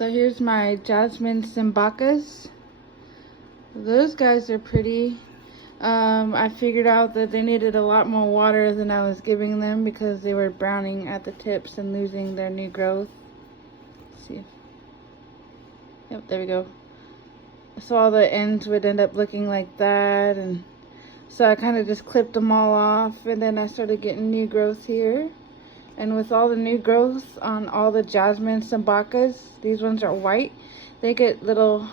So here's my jasmine simbacas. Those guys are pretty. I figured out that they needed a lot more water than I was giving them because they were browning at the tips and losing their new growth. Let's see. Yep, there we go. So all the ends would end up looking like that, and so I kind of just clipped them all off, and then I started getting new growth here. And with all the new growth on all the jasmine simbacas, these ones are white, they get little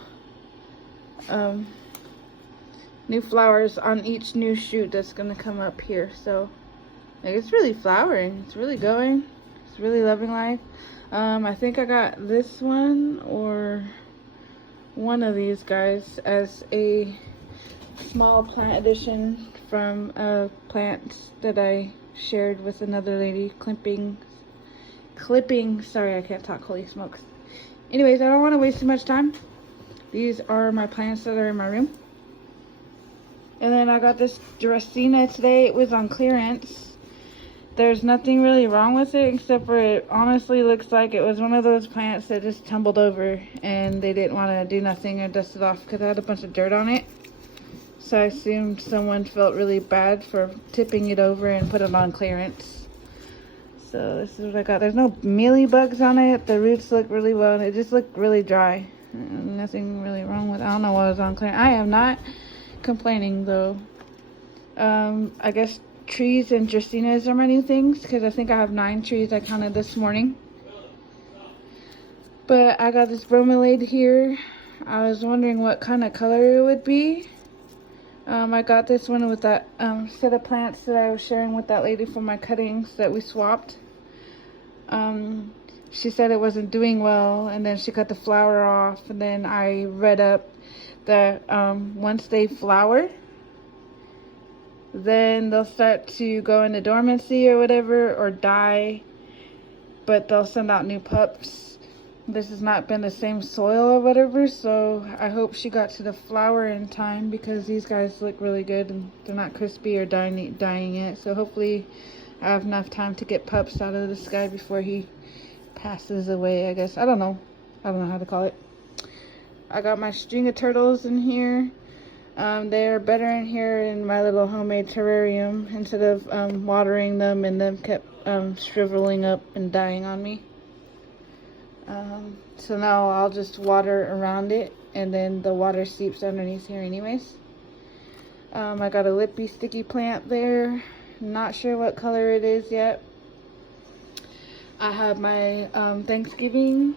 new flowers on each new shoot that's gonna come up here. So like, it's really flowering, it's really going, it's really loving life. I think I got this one or one of these guys as a small plant addition from a plant that I shared with another lady, clipping, sorry, I can't talk, holy smokes. Anyways, I don't want to waste too much time. These are my plants that are in my room. And then I got this Dristina today. It was on clearance. There's nothing really wrong with it, except for it honestly looks like it was one of those plants that just tumbled over and they didn't want to do nothing or dust it off because it had a bunch of dirt on it. So I assumed someone felt really bad for tipping it over and put it on clearance. So this is what I got. There's no mealy bugs on it. The roots look really well. It just looked really dry. Nothing really wrong with it. I don't know what was on clearance. I am not complaining though. I guess trees and Dristinas are my new things because I think I have 9 trees I counted this morning. But I got this bromelaid here. I was wondering what kind of color it would be. I got this one with that set of plants that I was sharing with that lady for my cuttings that we swapped. She said it wasn't doing well, and then she cut the flower off, and then I read up that once they flower, then they'll start to go into dormancy or whatever, or die, but they'll send out new pups. This has not been the same soil or whatever, so I hope she got to the flower in time because these guys look really good and they're not crispy or dying yet. So hopefully I have enough time to get pups out of this guy before he passes away, I guess. I don't know how to call it. I got my string of turtles in here. They are better in here in my little homemade terrarium instead of watering them and them kept shriveling up and dying on me. So now I'll just water around it and then the water seeps underneath here anyways. I got a lippy sticky plant there. Not sure what color it is yet. I have my Thanksgiving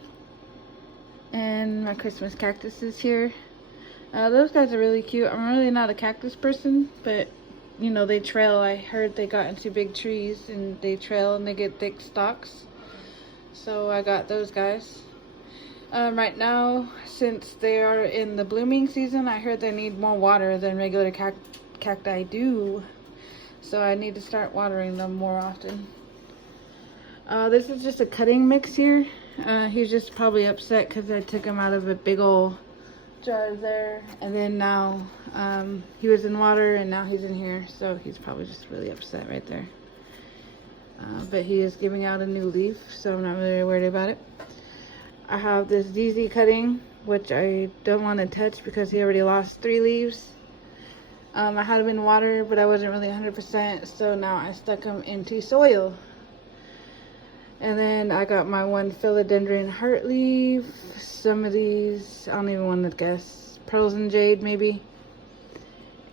and my Christmas cactuses here. Those guys are really cute. I'm really not a cactus person, but you know, they trail. I heard they got into big trees and they trail and they get thick stalks. So I got those guys. Right now, since they are in the blooming season, I heard they need more water than regular cacti do. So I need to start watering them more often. This is just a cutting mix here. He's just probably upset because I took him out of a big old jar there. And then now he was in water and now he's in here. So he's probably just really upset right there. But he is giving out a new leaf, so I'm not really worried about it. I have this ZZ cutting, which I don't want to touch because he already lost 3 leaves. I had him in water, but I wasn't really 100%, so now I stuck him into soil. And then I got my one philodendron heart leaf, some of these, I don't even want to guess, pearls and jade maybe,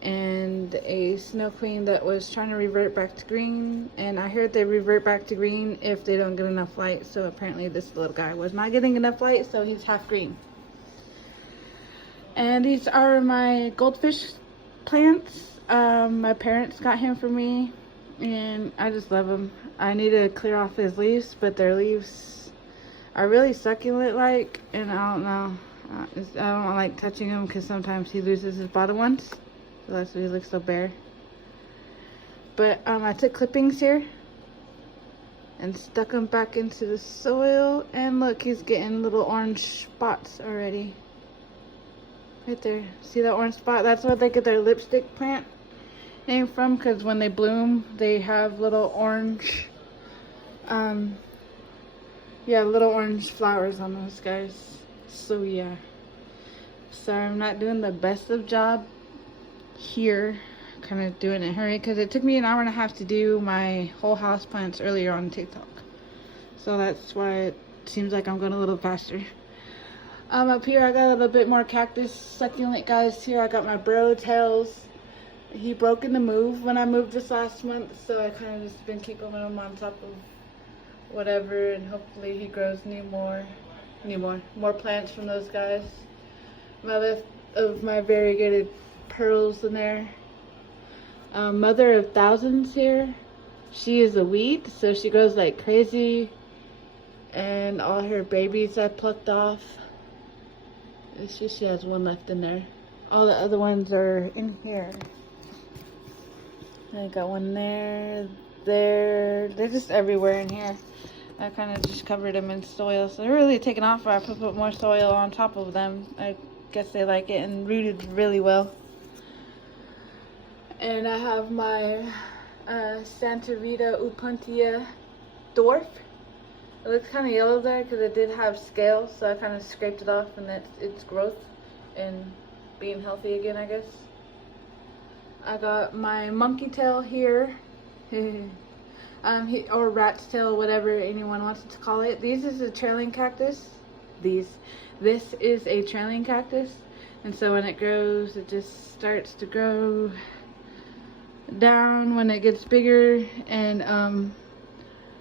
and a snow queen that was trying to revert back to green. And I heard they revert back to green if they don't get enough light, so apparently this little guy was not getting enough light, so he's half green. And these are my goldfish plants. My parents got him for me and I just love him. I need to clear off his leaves, but their leaves are really succulent like, and I don't know, I don't like touching him because sometimes he loses his bottom ones. So that's why he looks so bare. But I took clippings here and stuck them back into the soil, and look, he's getting little orange spots already. Right there. See that orange spot? That's what they get their lipstick plant name from, because when they bloom, they have little orange Yeah, little orange flowers on those guys. So yeah. Sorry, I'm not doing the best of job here. Kind of doing it in a hurry because it took me an hour and a half to do my whole house plants earlier on TikTok. So that's why it seems like I'm going a little faster. Up here I got a little bit more cactus succulent guys here. I got my bro tails. He broke in the move when I moved this last month, so I kind of just been keeping him on top of whatever, and hopefully he grows more plants from those guys. My left of my variegated pearls in there. Mother of thousands here. She is a weed, so she grows like crazy, and all her babies I plucked off. She has one left in there. All the other ones are in here. I got one there. They're just everywhere in here. I kind of just covered them in soil, so they're really taking off. I put more soil on top of them. I guess they like it, and rooted really well. And I have my Santa Rita Upuntia dwarf. It looks kind of yellow there because it did have scales, so I kind of scraped it off, and that's its growth and being healthy again, I guess. I got my monkey tail here, or rat's tail, whatever anyone wants to call it. This is a trailing cactus. This is a trailing cactus, and so when it grows, it just starts to grow down when it gets bigger, and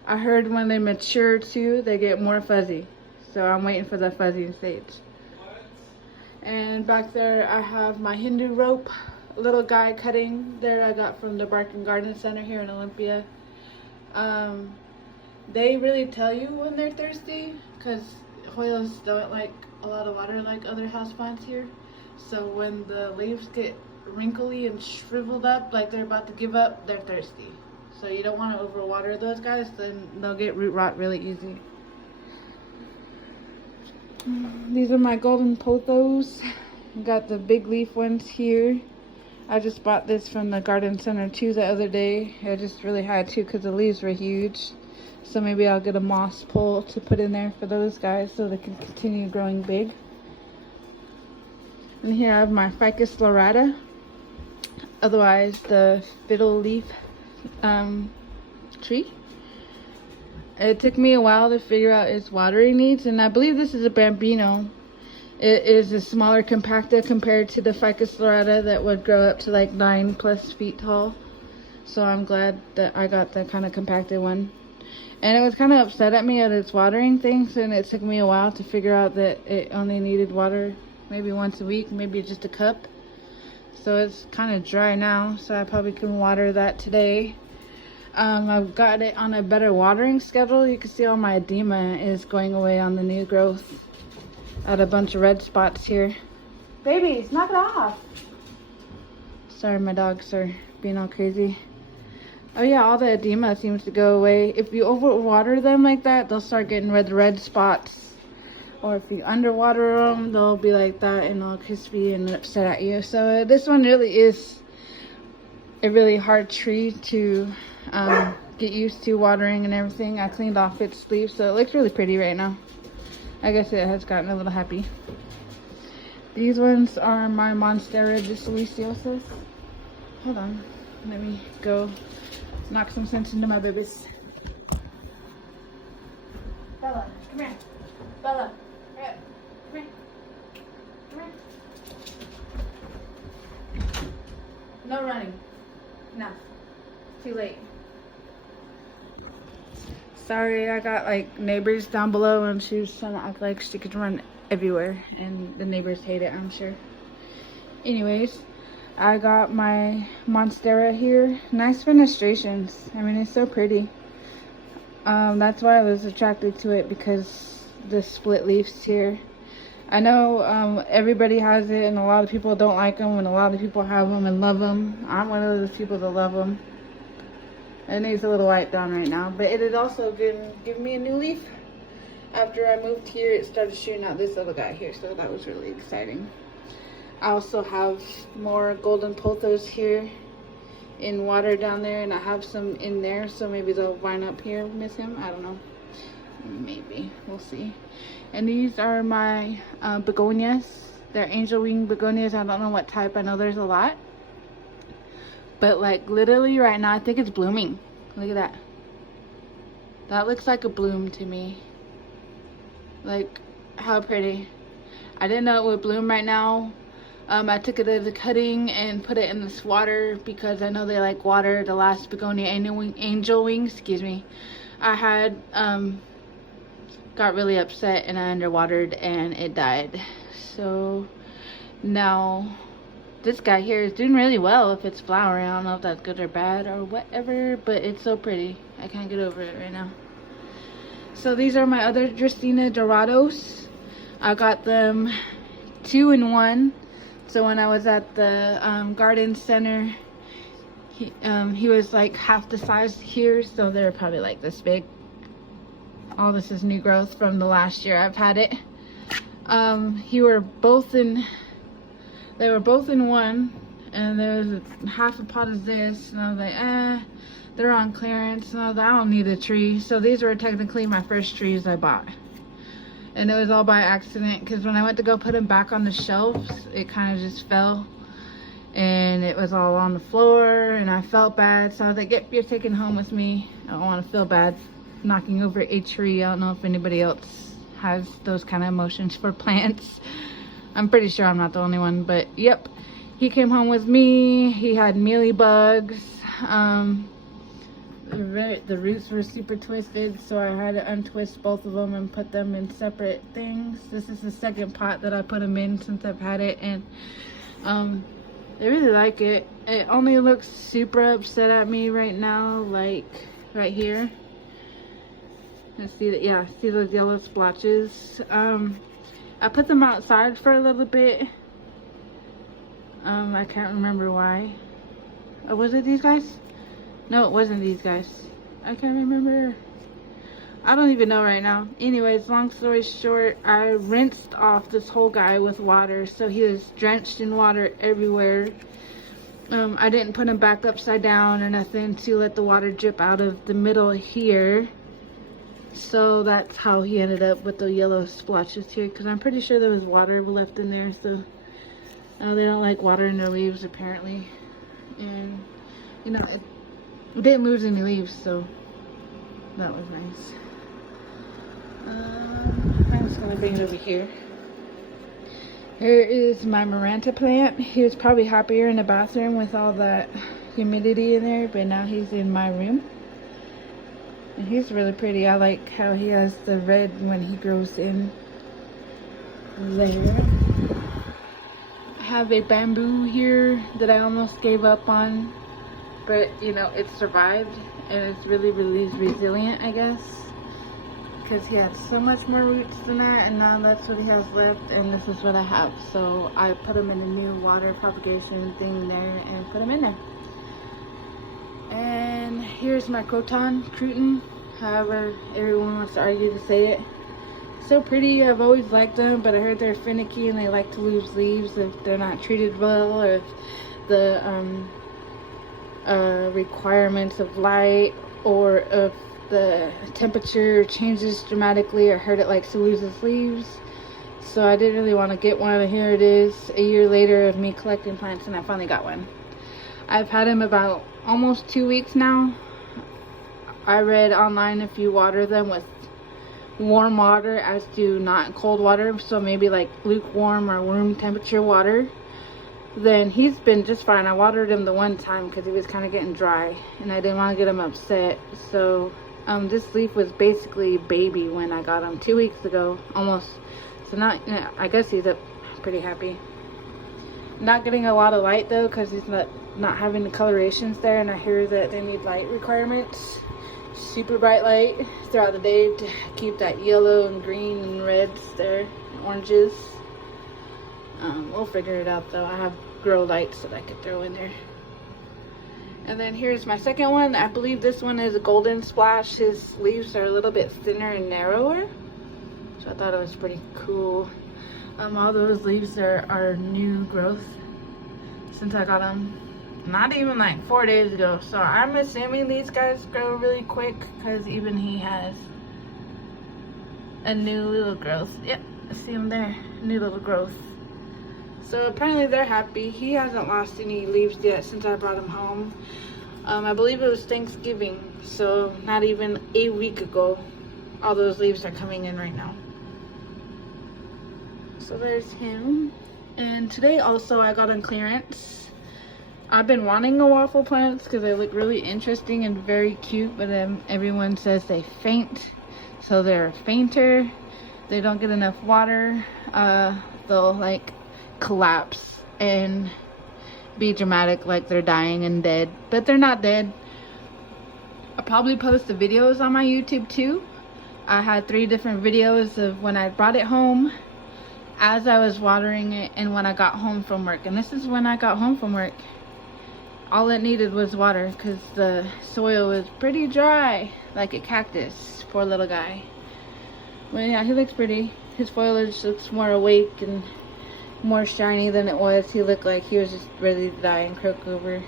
I heard when they mature too, they get more fuzzy. So I'm waiting for the fuzzy stage. And back there I have my Hindu rope, little guy cutting there I got from the Bark and Garden Center here in Olympia. They really tell you when they're thirsty because Hoyas don't like a lot of water like other houseplants here. So when the leaves get wrinkly and shriveled up like they're about to give up, they're thirsty. So you don't want to overwater those guys, then they'll get root rot really easy. These are my golden pothos. Got the big leaf ones here. I just bought this from the garden center too the other day. I just really had to because the leaves were huge. So maybe I'll get a moss pole to put in there for those guys so they can continue growing big. And here I have my ficus lorata, otherwise the fiddle leaf tree. It took me a while to figure out its watering needs, and I believe this is a bambino. It is a smaller compacta compared to the ficus lorata that would grow up to like 9+ feet tall. So I'm glad that I got the kind of compacted one. And it was kind of upset at me at its watering things, and it took me a while to figure out that it only needed water maybe once a week, maybe just a cup. So it's kind of dry now, so I probably can water that today. I've got it on a better watering schedule. You can see all my edema is going away on the new growth. I had a bunch of red spots here. Babies, knock it off. Sorry, my dogs are being all crazy. Oh yeah, all the edema seems to go away. If you overwater them like that, they'll start getting red spots. Or if you underwater them, they'll be like that and all crispy and upset at you. So this one really is a really hard tree to get used to watering and everything. I cleaned off its leaves, so it looks really pretty right now. I guess it has gotten a little happy. These ones are my monstera deliciosos. Hold on, let me go knock some sense into my babies. Bella, come here. Bella, come here. Come here. No running. No. Too late. Sorry, I got like neighbors down below, and she was trying to act like she could run everywhere, and the neighbors hate it, I'm sure. Anyways, I got my monstera here. Nice fenestrations. I mean, it's so pretty. That's why I was attracted to it, because the split leaves here. I know everybody has it, and a lot of people don't like them, and a lot of people have them and love them. I'm one of those people that love them. It needs a little wipe down right now, but it had also given me a new leaf. After I moved here, it started shooting out this little guy here, so that was really exciting. I also have more golden pothos here in water down there, and I have some in there, so maybe they'll vine up here, miss him, I don't know. Maybe, we'll see. And these are my begonias. They're angel wing begonias. I don't know what type. I know there's a lot. But like literally right now, I think it's blooming. Look at that. That looks like a bloom to me. Like, how pretty. I didn't know it would bloom right now. I took it as a cutting and put it in this water because I know they like water. The last begonia angel wing, excuse me, I had got really upset and I underwatered and it died. So now this guy here is doing really well. If it's flowering, I don't know if that's good or bad or whatever, but it's so pretty. I can't get over it right now. So these are my other Dristina dorados. I got them 2 in 1. So when I was at the garden center, he was like half the size here, so they're probably like this big. All this is new growth from the last year I've had it. They were both in 1, and there was half a pot of this, and I was like, they're on clearance, and I was like, I don't need a tree. So these were technically my first trees I bought. And it was all by accident, because when I went to go put them back on the shelves, it kind of just fell. And it was all on the floor, and I felt bad. So I was like, yep, you're taking home with me. I don't want to feel bad knocking over a tree. I don't know if anybody else has those kind of emotions for plants. I'm pretty sure I'm not the only one, but yep. He came home with me. He had mealy bugs. The roots were super twisted, so I had to untwist both of them and put them in separate things. This is the second pot that I put them in since I've had it, and they really like it. It only looks super upset at me right now, like right here. And see that, yeah, see those yellow splotches. I put them outside for a little bit. I can't remember why. Was it these guys? No, it wasn't these guys. I can't remember. I don't even know right now. Anyways, long story short, I rinsed off this whole guy with water, so he was drenched in water everywhere. I didn't put him back upside down or nothing to let the water drip out of the middle here. So that's how he ended up with the yellow splotches here, because I'm pretty sure there was water left in there. So they don't like water in their leaves apparently. And you know, it didn't lose any leaves, so that was nice. I'm just gonna bring it over here. Here is my Maranta plant. He was probably happier in the bathroom with all that humidity in there, but now he's in my room. And he's really pretty. I like how he has the red when he grows in there. I have a bamboo here that I almost gave up on, but you know, it survived and it's really, really resilient, I guess, because he had so much more roots than that, and now that's what he has left, and this is what I have. So I put him in a new water propagation thing there and put him in there. And here's my Croton, however everyone wants to argue to say it. So pretty. I've always liked them, but I heard they're finicky and they like to lose leaves if they're not treated well, or if the requirements of light, or if the temperature changes dramatically. I heard it likes to lose its leaves, so I didn't really want to get one, and here it is a year later of me collecting plants, and I finally got one. I've had him about almost 2 weeks now. I read online if you water them with warm water as to not cold water, so maybe like lukewarm or room temperature water, then he's been just fine. I watered him the one time because he was kind of getting dry and I didn't want to get him upset. So this leaf was basically baby when I got him 2 weeks ago, almost. So not, you know, I guess he's up pretty happy. Not getting a lot of light though, because he's not having the colorations there, and I hear that they need light requirements, super bright light throughout the day to keep that yellow and green and reds there, and oranges. We'll figure it out though. I have grow lights that I could throw in there. And then here's my second one. I believe this one is a golden splash. His leaves are a little bit thinner and narrower, so I thought it was pretty cool. All those leaves are new growth since I got them not even like 4 days ago. So I'm assuming these guys grow really quick, because even he has a new little growth. Yep, I see him there. New little growth. So apparently they're happy. He hasn't lost any leaves yet since I brought him home. I believe it was Thanksgiving, so not even a week ago. All those leaves are coming in right now. So there's him. And today also I got on clearance. I've been wanting a waffle plants because they look really interesting and very cute, but everyone says they faint. So they're fainter. They don't get enough water. They'll like collapse and be dramatic like they're dying and dead, but they're not dead. I'll probably post the videos on my YouTube too. I had 3 different videos of when I brought it home, as I was watering it, and when I got home from work. And this is when I got home from work. All it needed was water because the soil was pretty dry, like a cactus. Poor little guy. But yeah, he looks pretty. His foliage looks more awake and more shiny than it was. He looked like he was just ready to die and croak over.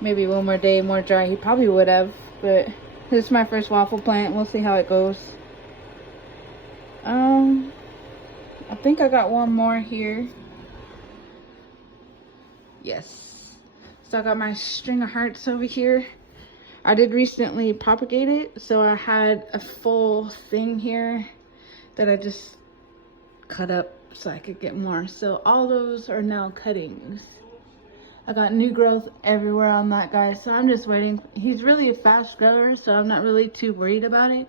Maybe one more day, more dry, he probably would have. But this is my first waffle plant. We'll see how it goes. I think I got one more here. Yes. So I got my string of hearts over here. I did recently propagate it, so I had a full thing here that I just cut up so I could get more. So all those are now cuttings. I got new growth everywhere on that guy, so I'm just waiting. He's really a fast grower, so I'm not really too worried about it.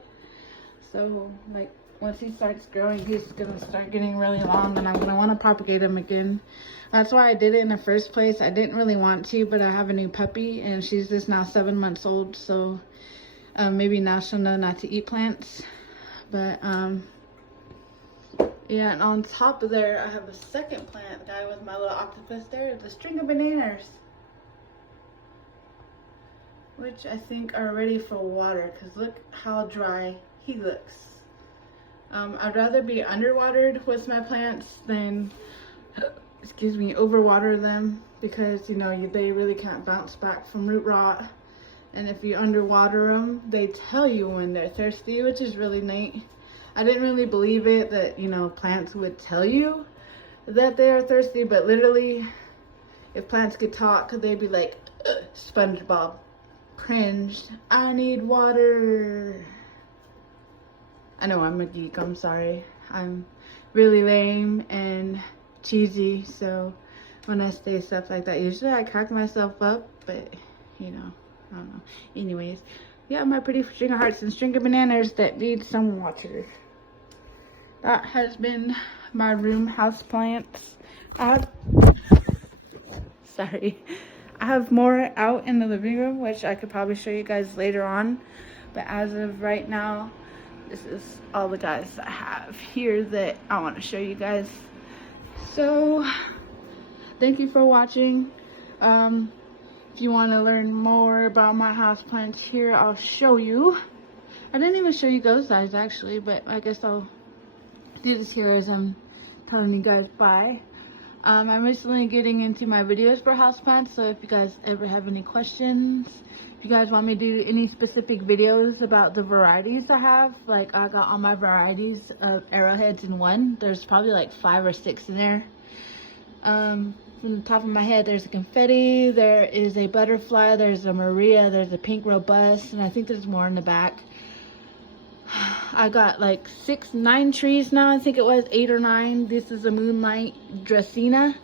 So like once he starts growing, he's gonna start getting really long, and I'm gonna want to propagate him again. That's why I did it in the first place. I didn't really want to, but I have a new puppy, and she's just now 7 months old, so maybe now she'll know not to eat plants. But yeah, and on top of there, I have a second plant guy with my little octopus there, the string of bananas, which I think are ready for water, because look how dry he looks. I'd rather be underwatered with my plants than, excuse me, overwater them, because, you know, they really can't bounce back from root rot. And if you underwater them, they tell you when they're thirsty, which is really neat. I didn't really believe it that, you know, plants would tell you that they are thirsty, but literally, if plants could talk, they'd be like, SpongeBob, cringed, I need water. I know I'm a geek, I'm sorry. I'm really lame and cheesy, so when I say stuff like that, usually I crack myself up, but, you know, I don't know. Anyways, yeah, my pretty string of hearts and string of bananas that need some water. That has been my room house plants. I have more out in the living room, which I could probably show you guys later on, but as of right now, this is all the guys I have here that I want to show you guys. So thank you for watching. If you want to learn more about my houseplants here, I'll show you. I didn't even show you those guys actually, but I guess I'll do this here as I'm telling you guys bye. I'm recently getting into my videos for houseplants, so if you guys ever have any questions, if you guys want me to do any specific videos about the varieties I have, like I got all my varieties of arrowheads in one. There's probably like 5 or 6 in there. From the top of my head, there's a confetti, there is a butterfly, there's a Maria, there's a pink robust, and I think there's more in the back. I got like 9 trees now, I think it was 8 or 9. This is a moonlight Dristina.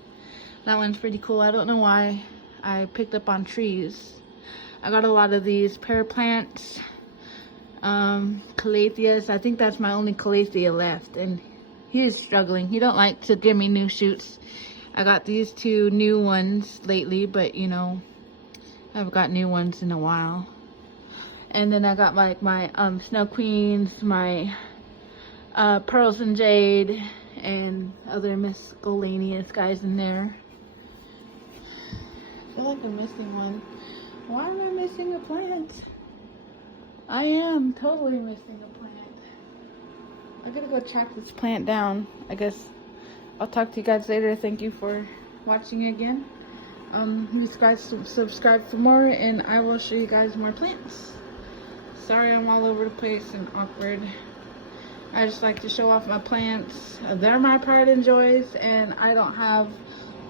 That one's pretty cool. I don't know why I picked up on trees. I got a lot of these pear plants, calatheas. I think that's my only calathea left, and he is struggling. He don't like to give me new shoots. I got these 2 new ones lately, but you know, I haven't got new ones in a while. And then I got like my snow queens, my pearls and jade, and other miscellaneous guys in there. I feel like I'm missing one. Why am I missing a plant? I am totally missing a plant. I gotta go track this plant down. I guess I'll talk to you guys later. Thank you for watching again. Subscribe for more, and I will show you guys more plants. Sorry I'm all over the place and awkward. I just like to show off my plants. They're my pride and joys, and I don't have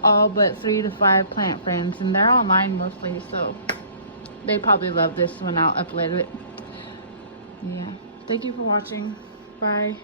all but 3 to 5 plant friends, and they're online mostly, so they probably love this when I'll upload it. Yeah, thank you for watching. Bye.